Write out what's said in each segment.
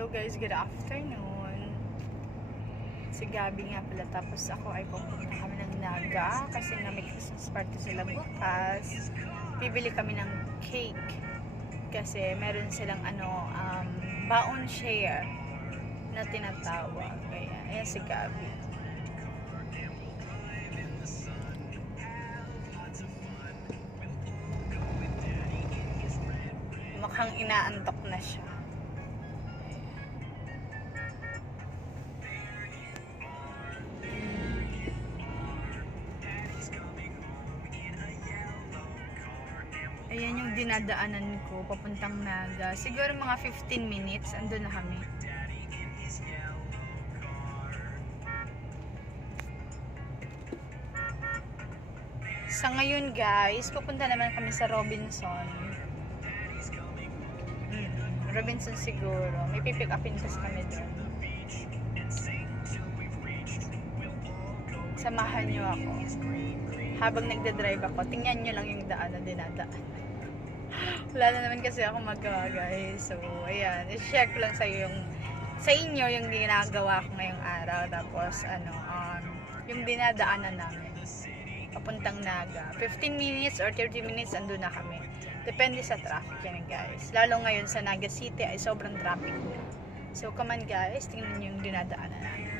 Hello guys, good afternoon. Si Gabi nga pala, tapos ako ay pupunta kami ng Naga kasi nga may Christmas party sila bukas. Bibili kami ng cake kasi meron silang baon share na tinatawag. Kaya ayan si Gabi. Mukhang inaantok na siya. Ayan yung dinadaanan ko papuntang Naga. Siguro mga 15 minutes andun na kami. Sa ngayon guys, pupunta naman kami sa Robinson. Robinson siguro. May pipick upin kasi kami doon. Samahan nyo ako. Habang nagdadrive ako, tingnan nyo lang yung daan na dinadaan. Wala na naman kasi ako magawa guys. So, ayan. I-share ko lang sa inyo yung ginagawa ko ngayong araw. Tapos, yung dinadaanan namin. Papuntang Naga. 15 minutes or 30 minutes, andun na kami. Depende sa traffic yan guys. Lalo ngayon sa Naga City ay sobrang traffic na. So, come on guys. Tingnan nyo yung dinadaanan namin.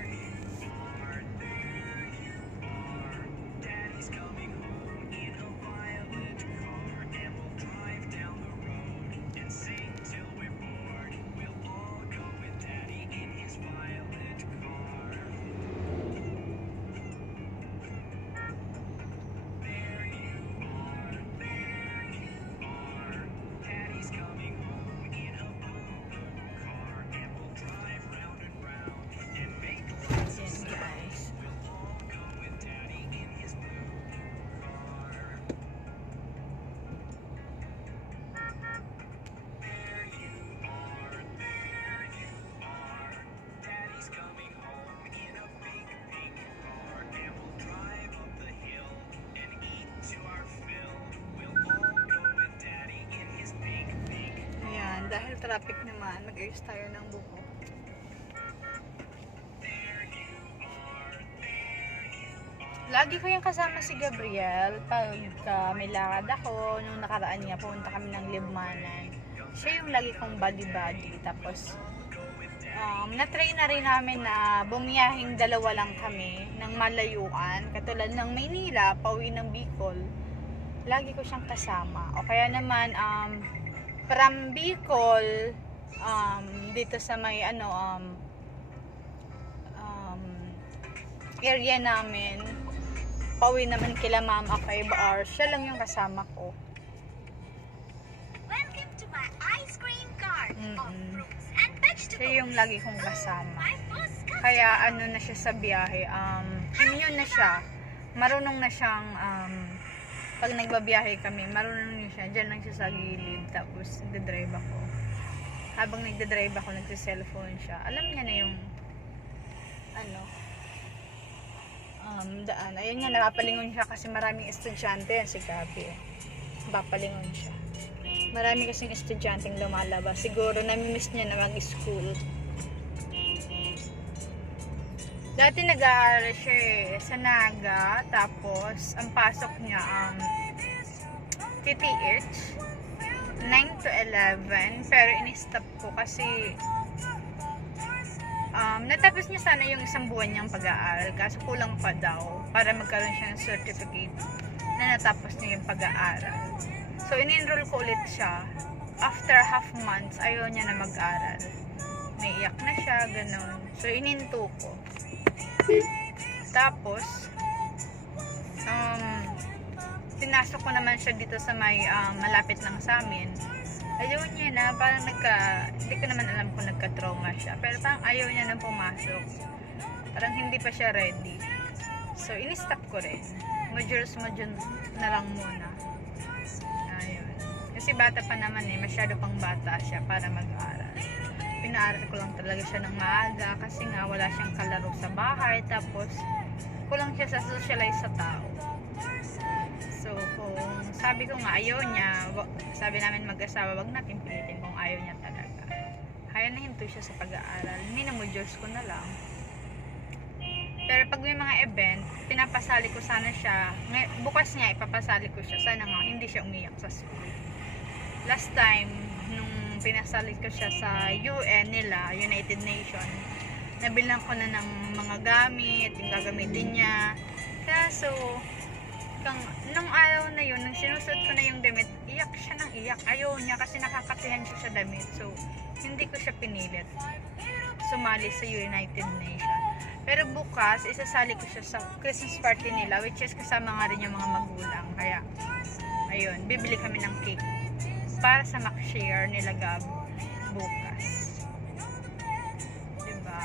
Dahil traffic naman, mag-ayos tayo ng buko. Lagi ko yung kasama si Gabriel pag may lakad ako. Nung nakaraan niya, pumunta kami ng Libmanan. Siya yung lagi kong buddy-buddy. Tapos, na-try na rin namin na bumiyahing dalawa lang kami ng malayuan. Katulad ng Maynila, pauwi ng Bicol. Lagi ko siyang kasama. O kaya naman, from Bicol, dito sa may area namin, pauwi naman kila Mama 5 hours. Siya lang yung kasama ko. Welcome to my ice cream cart of fruits and vegetables. Siya yung lagi kong kasama. Kaya na siya sa biyahe, immune na siya. Marunong na siyang pag nagbabiyahe kami, marunong niya siya. Diyan lang siya sa gilid. Tapos, nagdadrive ako. Habang nagdadrive ako, nagsa-cellphone siya. Alam niya na yung daan. Ayun nga, napapalingon siya kasi maraming estudyante. Si Gabi. Napapalingon siya. Marami kasing estudyanteng lumalabas. Siguro, namimiss niya na mag-school. Dati nag-aaral siya sa Naga, tapos ang pasok niya TTH 9 to 11, pero in-stop ko kasi natapos niya sana yung isang buwan niyang pag-aaral, kaso kulang pa daw para magkaroon siya ng certificate na natapos niya yung pag-aaral. So in-enroll ko ulit siya. After half months, ayaw niya na mag-aral. Naiiyak na siya, ganun. So ininto ko. Tapos pinasok ko naman siya dito sa may malapit lang sa amin. Ayaw niya na, parang hindi ko naman alam kung nagka-trauma siya, pero parang ayaw niya na pumasok, parang hindi pa siya ready. So in-stop ko rin, modules na lang muna. Ayun, kasi bata pa naman masyado pang bata siya para mag-aral. Pinaaral ko lang talaga siya ng maaga kasi nga wala siyang kalaro sa bahay, tapos kulang siya sa socialize sa tao. So kung sabi ko nga ayaw niya, sabi namin mag-asawa, wag natin pilitin kung ayaw niya talaga. Kaya kaya nahinto siya sa pag-aaral. Minamudyos ko na lang. Pero pag may mga event, pinapasali ko sana siya. Bukas niya, ipapasali ko siya. Sana nga, hindi siya umiyak sa school. Last time, nung pinasali ko siya sa UN nila, United Nations, nabilang ko na ng mga gamit, yung gagamitin niya. Kaso, nung araw na yun, nung sinusuot ko na yung damit, iyak siya ng iyak. Ayaw niya kasi nakakatihan siya sa damit. So, hindi ko siya pinilit sumali sa United Nations. Pero bukas, isasali ko siya sa Christmas party nila, which is kasama nga rin yung mga magulang. Kaya, ayun, bibili kami ng cake para sa Mac-share nila Gab bukas. Diba?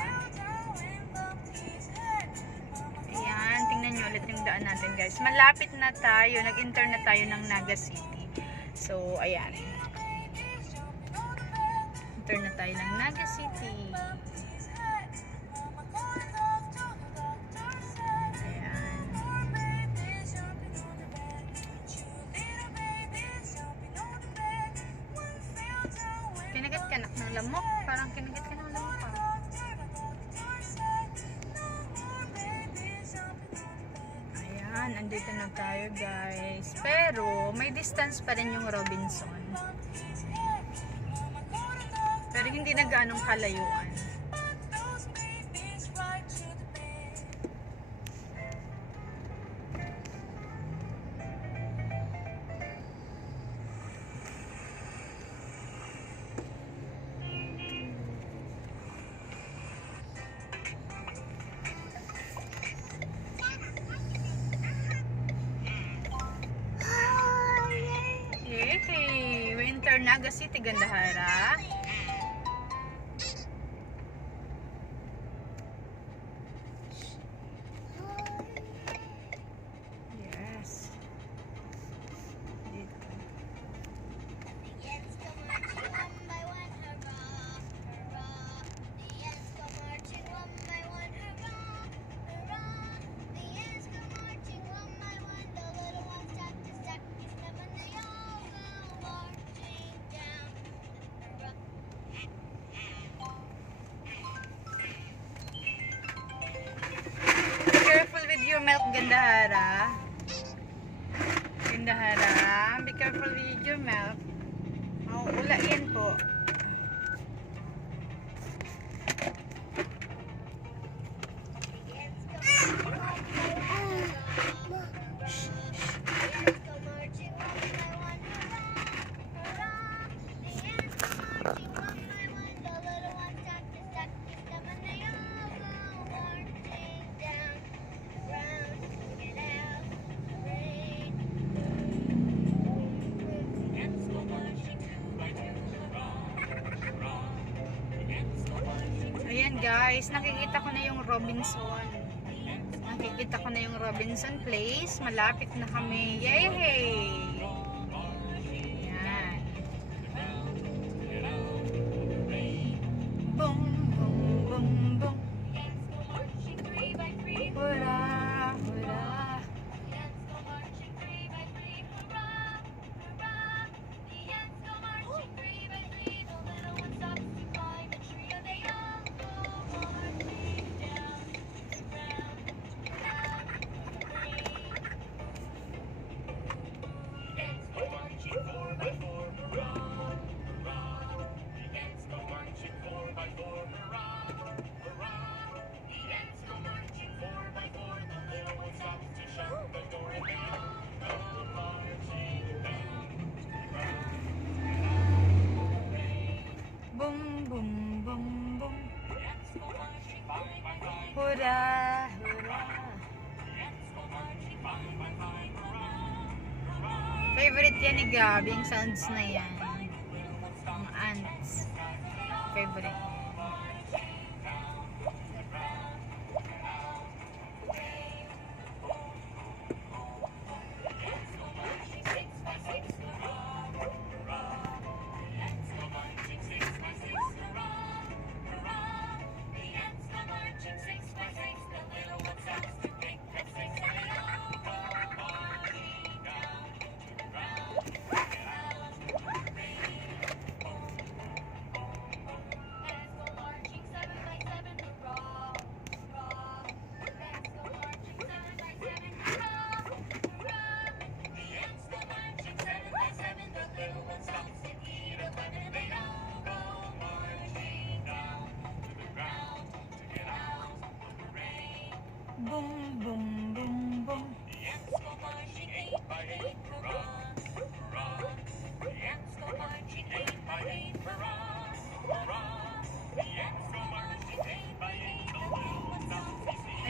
Ayan, tingnan nyo ulit yung daan natin, guys. Malapit na tayo, nag-enter na tayo ng Naga City. So, ayan. Enter na tayo ng Naga City. Kinagat ka nak ng lamok. Parang kinagat ka ng lamok pa. Ayan, andito na tayo, guys. Pero, may distance pa rin yung Robinson. Pero hindi na gaanong kalayuan. Winter Naga City, Gandahara. Yes. Dito. The ants go marching one by one, hurrah, hurrah. The ants go marching one by one, hurrah, hurrah. The ants go marching one by one, the little ones stack to stack, each step and they all go marching down. Hurrah. Be careful with your milk, Gandahara. Gandahara, be careful with your milk. Oh, ula yan po. Ayan, guys, nakikita ko na yung Robinson. Nakikita ko na yung Robinson Place. Malapit na kami. Yay! Ayan. Boom, boom, boom, boom. Hurrah, hurrah. Boom, boom, boom, boom. Hurrah, hurrah. Favorite yan ni Gabi, yung sounds na yan. Ang ants. Favorite yan.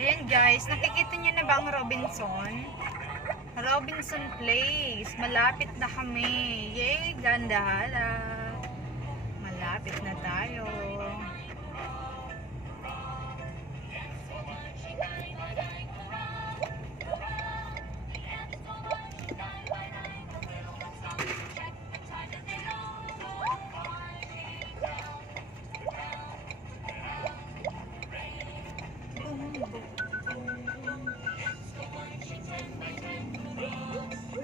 Ayan guys, nakikita niyo na ba ang Robinson? Robinson Place. Malapit na kami. Yay, gandahala. Malapit na tayo.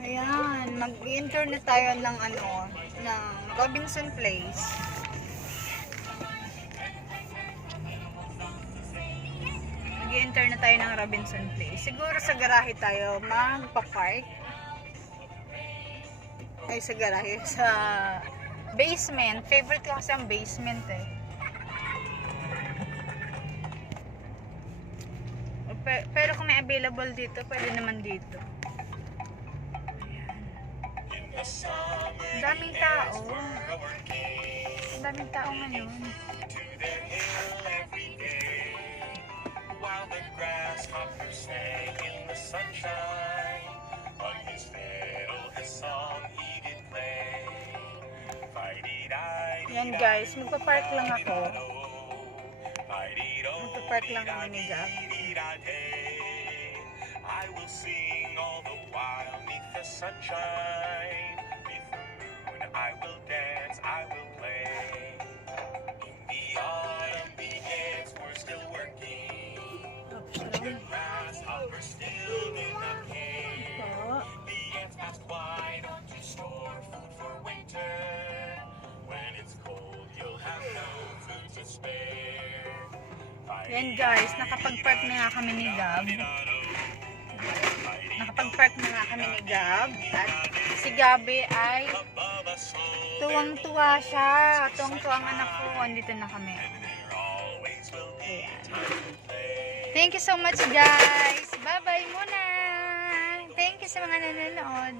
Ayan, mag-enter na tayo ng ng Robinson Place. Mag-enter na tayo ng Robinson Place. Siguro sa garahe tayo magpa-park. Ay, sa garahe. Sa basement. Favorite ko kasi ang basement eh. Pero kung may available dito, pwede naman dito. Ayan. Daming tao. Daming tao ngayon. While the grasshopper sang in the sunshine, on his fiddle his song he did play. Yan guys, magpa-park lang ako. Magpa-park lang kami ni Gab. I will sing all the while neath the sunshine. Neath the moon I will dance, I will play. In the autumn the ants were still working. The grasshopper still did not care. The ants asked why don't you store food for winter? When it's cold you'll have no food to spare. Yan guys, nakapag-park na nga kami ni Gab. Nakapag-park na nga kami ni Gab. At si Gabi ay tuwang-tuwa siya. Tuwang-tuwa ang anak ko. Andito na kami. Ayan. Thank you so much guys. Bye-bye muna. Thank you sa mga nanonood.